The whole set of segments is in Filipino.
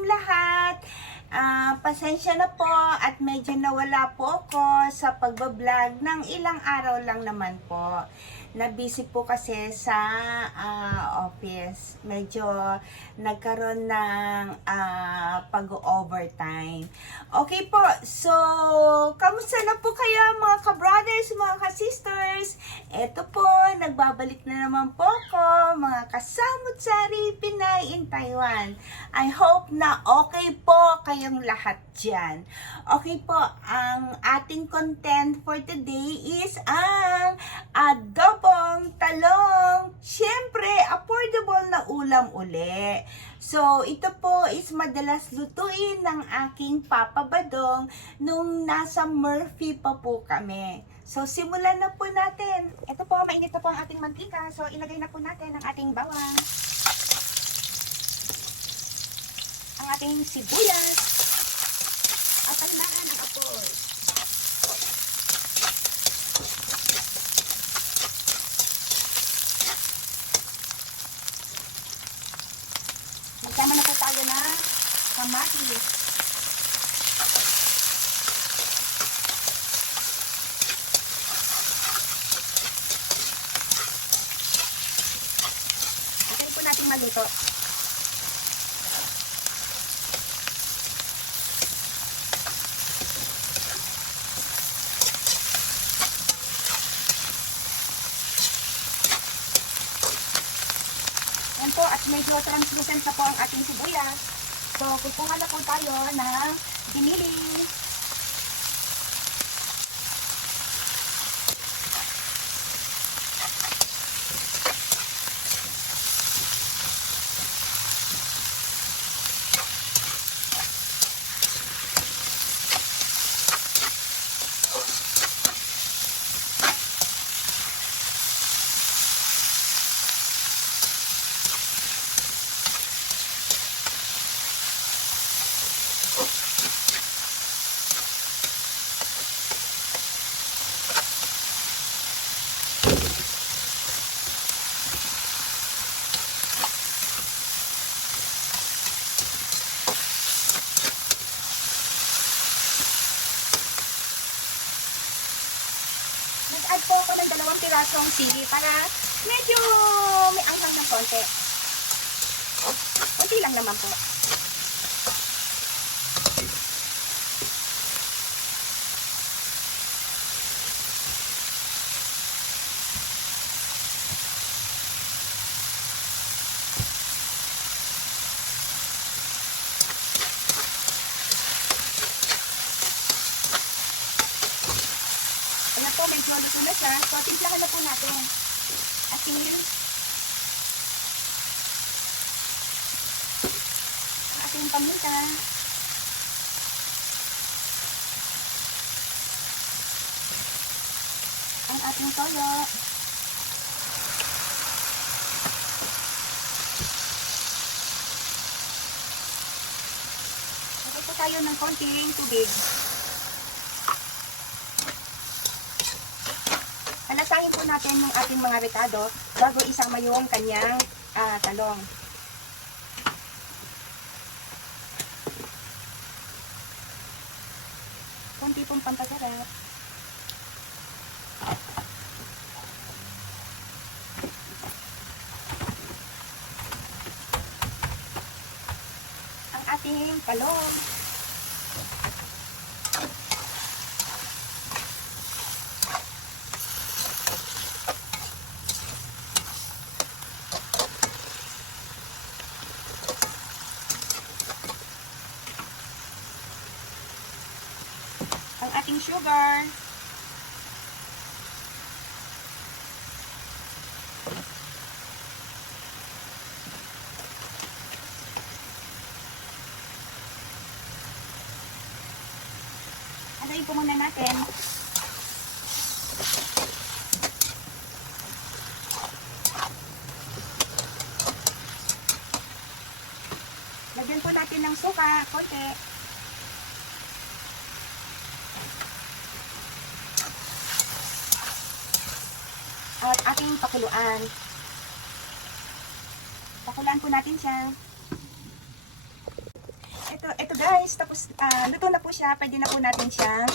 kayong lahat. Pasensya na po at medyo nawala po ako sa pagbablog ng ilang araw lang naman po. Na-busy po kasi sa office. Medyo nagkaroon ng pag-overtime. Okay po, so kamusta na po kayo mga ka-brothers, mga ka-sisters? Eto po, nagbabalik na naman po ako, mga kasamut-sari Pinay in Taiwan. I hope na okay po kayong lahat dyan. Okay po, ang ating content for today is ang adobong talong. Siyempre, affordable na ulam uli. So, ito po is madalas lutuin ng aking Papa Badong nung nasa Murphy pa po kami. So, simulan na po natin. Ito po, mainit na po ang ating mantika. So, ilagay na po natin ang ating bawang. Ang ating sibuyas. At patlaan ang apoy. Magkama na po tayo na kamatis. Okay po natin maluto. Yan po, at medyo translucent na po ang ating sibuyas. So, kukuha na po tayo ng ginili. Nag-add po ako ng 2 pirasong sili para medyo may anghang ng konti. Kunti lang naman po. Ayan po, medyo luto na siya. So, timplahan na po natin. Asin. Ang ating paminta. Ang ating toyo. Lagay po tayo ng konting tubig. Halasahin po natin yung ating mga rekado bago isama yung kanyang talong. Kunti pong pampasarap. Ang ating talong. Ang ating sugar. Adayin po muna natin. Lagyan po natin ng suka, konti. At ating pakuluan. Pakulaan po natin siya. ito guys, tapos luto na po siya. Pwede na po natin siyang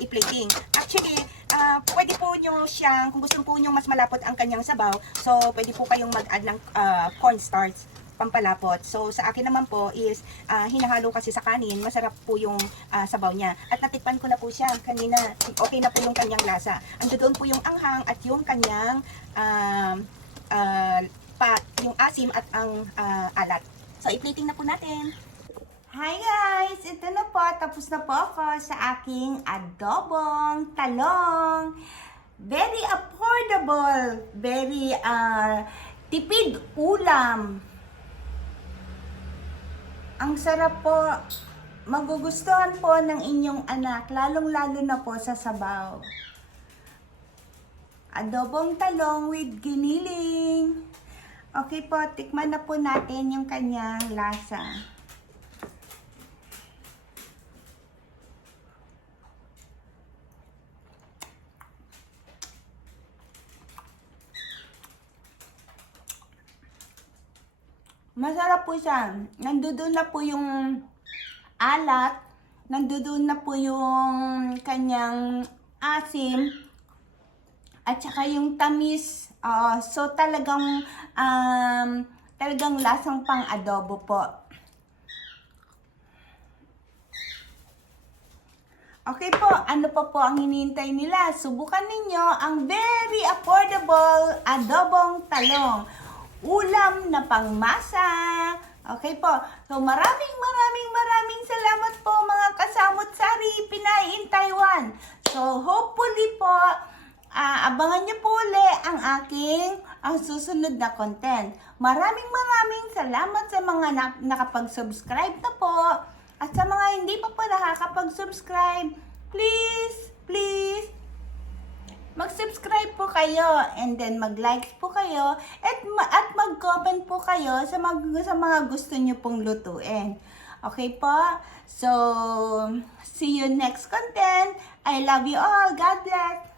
i-plating. Actually, pwede po nyo siyang, kung gusto po nyo mas malapot ang kanyang sabaw, so pwede po kayong mag-add ng cornstarch, pampalapot. So sa akin naman po is hinahalo kasi sa kanin, masarap po yung sabaw niya. At natikpan ko na po siya kanina. Okay na po yung kanyang lasa. Ando doon po yung anghang at yung kanyang yung asim at ang alat. So, i-plating na po natin. Hi guys! Ito na po. Tapos na po ako sa aking adobong talong. Very affordable. Very tipid ulam. Ang sarap po. Magugustuhan po ng inyong anak. Lalong-lalo na po sa sabaw. Adobong talong with giniling. Okay po, tikman na po natin yung kanyang lasa. Masarap po siya. Nandoon na po yung alat, nandoon na po yung kanyang asim, at saka yung tamis. So talagang lasang pang adobo po. Okay po, ano pa po ang hinihintay nila? Subukan ninyo ang very affordable adobong talong. Ulam na pangmasa. Okay po. So maraming salamat po mga kasamut-sari Pinay in Taiwan. So hopefully po abangan niyo po ulit ang aking susunod na content. Maraming salamat sa mga nakapag-subscribe na po. At sa mga hindi pa po nakakapag-subscribe, please, mag-subscribe po kayo. And then mag-like po kayo. At mag-comment po kayo sa mga gusto niyo pong lutuin. Okay po? So, see you next content. I love you all. God bless.